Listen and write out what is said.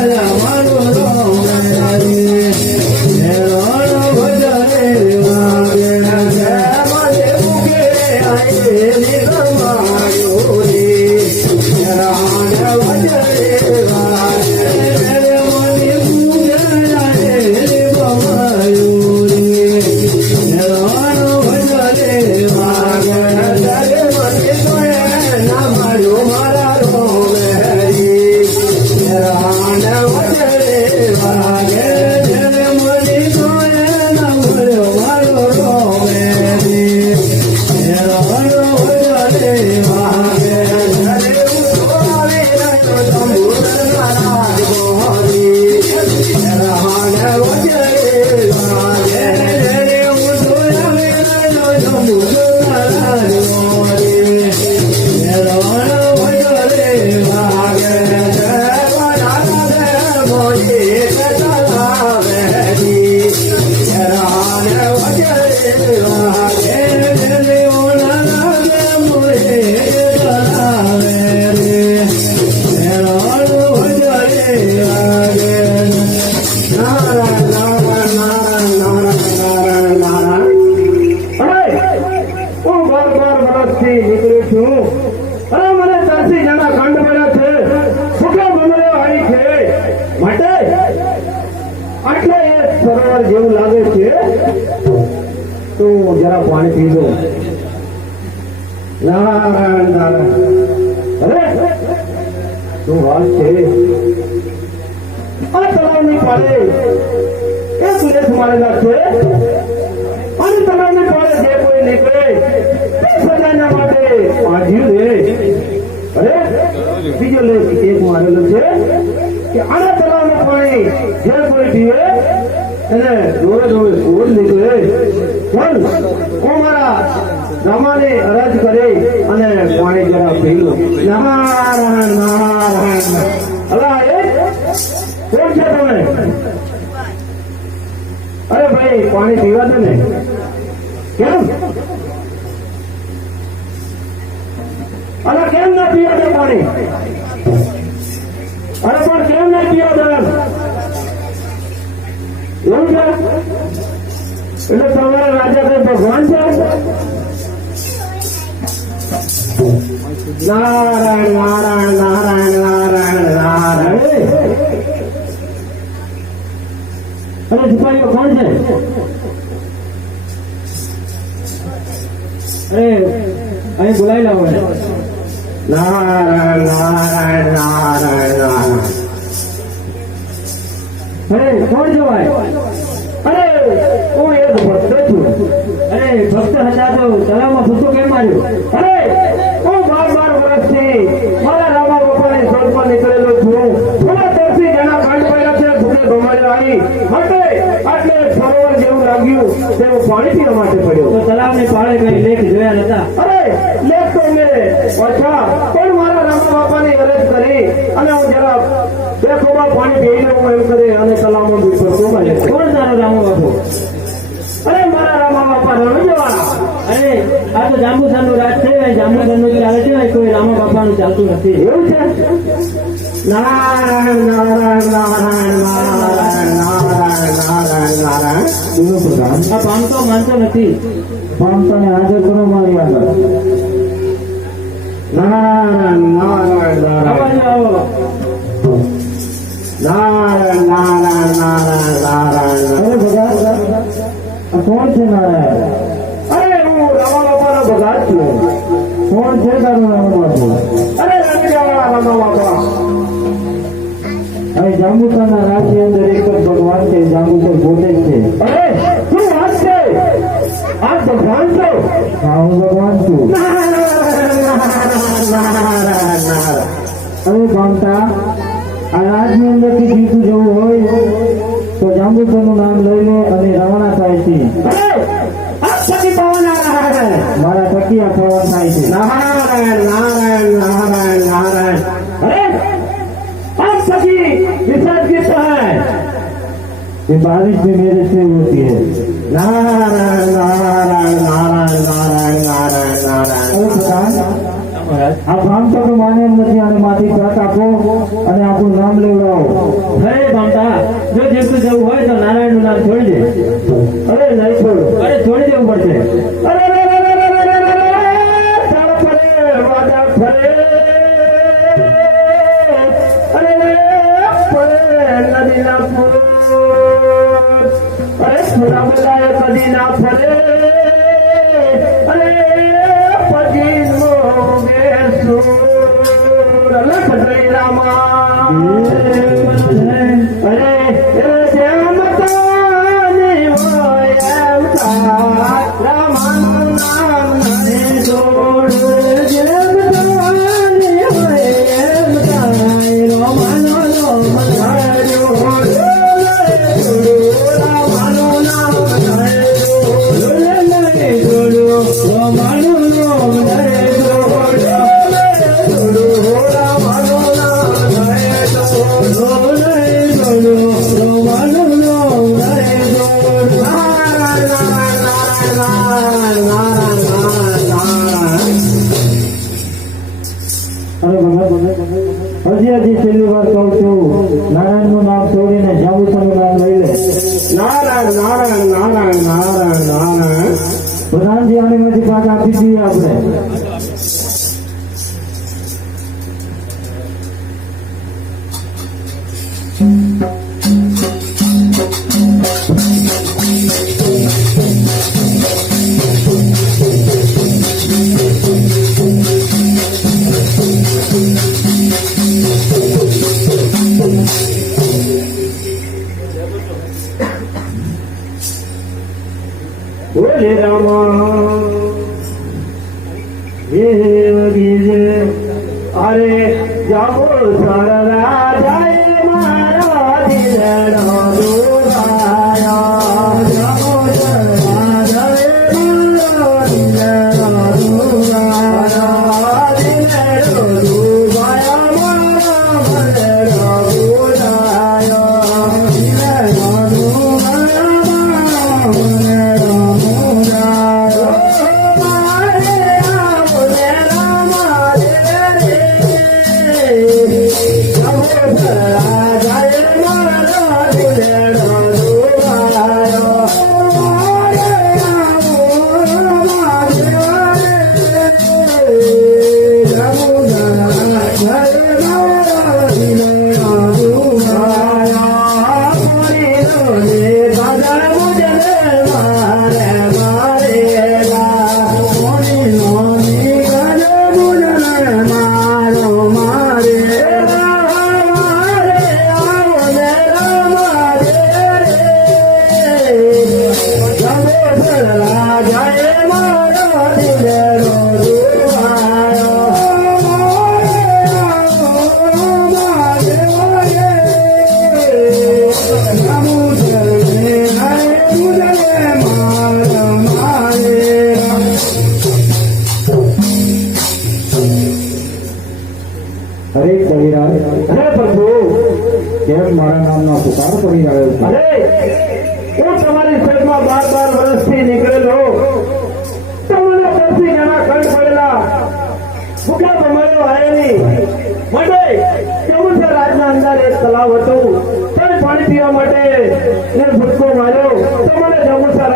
હું બાર વર્ષથી નીકળું છું. અને મને તરસી જણા ખંડ પડ્યા છે. ભૂખ્યો બમરે આવી છે. માટે આટલે એ સરોવર જેવું લાગે છે. તો જરા પાણી પી દો નારાયણ નારાયણ. અરે, શું વાત છે? આ તળાવની પાડે એક સુરેશ મારેલા છે. અને તમારે પાડે જે કોઈ નીકળે સજાના માટે? આધ્યું રે. અરે, બીજો લેખ એક મારેલો છે કે આના તમામ પાણી જે કોઈ પીવે એને જોડે જોડે સૂર નીકળે. પણ હું મારા અરજ કરે અને પાણી જરા પીલો નારાયણ નારાયણ. અલા, એ કોણ છે તમે? અરે ભાઈ, પાણી પીવા દે ને. કેમ? અરે કેમ ના પીવા દે પાણી? અને પણ કેમ ના પીવા દે? એવું છે? એટલે તમારા રાજા કોઈ ભગવાન છે? નારાયણ નારાયણ નારાયણ નારાયણ નારાયણ. અને સિપાહીઓ કોણ છે? અરે અહીં બોલાવી લાવો નારાયણ નારાયણ નારાયણ નારાયણ અરે, કોણ જોવાય અરે હું એક ભક્ત છું? અરે, ભક્ત હતા તો તળાવમાં ભૂસો કેમ માર્યો? અરે હું બાર બાર વર્ષથી મારા રામા બાપાની શોધમાં નીકળેલો છું થોડા દસથી જણા ખાંડ પડ્યા છે ભૂલે ભમાડ્યો આવી માટે આટલે સરોવર જેવું લાગ્યું તેવું પાણી પીવા માટે પડ્યો. તો તળાવની પાળે કઈ લેખ જોયા નતા અરે લેખ તો મેં. પાછા પણ મારા રામા બાપાની અરજ કરી. અને હું જરા બે ખોબા પાણી પી લઉં એમ કરે અને તલાવમાં દૂધ પર ખોબા કોણ તારો રામા બાપુ? અરે મારા રામા બાપા રમી જવા. અરે આ તો જાંબુસરનું રાજ છે જાંબુસરનું ચાલે છે કોઈ રામા બાપાનું ચાલતું નથી. એવું છે? નારાયણ નારાયણ નારાયણ નારાયણ નારાયણ નારાયણ નારાયણ. બીજો પ્રધાન આ પામતો માનતો નથી. પણ તમે હાજર કરો મારી આગળ જાંબુકાના રાજની અંદર એક જ ભગવાન છે જાંબુકર પોતે છે. અરે શું વાત છે? આ ભગવાન છો હા હું ભગવાન છું. અરે ભણતા આ રાજની અંદરથી જીતું જવું હોય તો જાંબુકરનું નામ લઈ લે અને રવાના થાય છે. મારા તકિયા પવન થાય છે. નારાયણ નારાયણ નારાયણ. आप सभी विसर्ग किस है ये बारिश भी मेरे से होती है नारायण नारायण नारायण नारायण नारायण नारायण और भगवान આ ભામતા તો માને એમ નથી અને માથી તરત આપો અને આપણું નામ લેવડાવો અરે બામતા જો જેટલું જવું હોય તો નારાયણ નું નામ છોડી દે ছোড়া মোলায় কদিন না ফলে હજી હજી છેલ્લી વાર કહું છું. નારાયણનું નામ છોડીને જાંબુસરનું નામ લઈ લે. નારાયણ નારાયણ નારાયણ નારાયણ નારાયણ. પ્રધાનજી આને માંથી પાક આપી દઈએ આપણે. અરે કવિરાજ અરે, પ્રભુ. કેમ મારા નામનો પુકાર કરી રહ્યો છે? અરે, હું તમારી સેટમાં બાર બાર વર્ષથી નીકળેલો. તમને પછી ઘણા ખંડ પડેલા. ભૂખ્યા પ્રમાણો આયેલી. માટે ચૌદ રાજના અંદર એક તલાવ હતું. પણ પાણી પીવા માટે ને ભૂટકો માર્યો. તો માર્યો જમુસર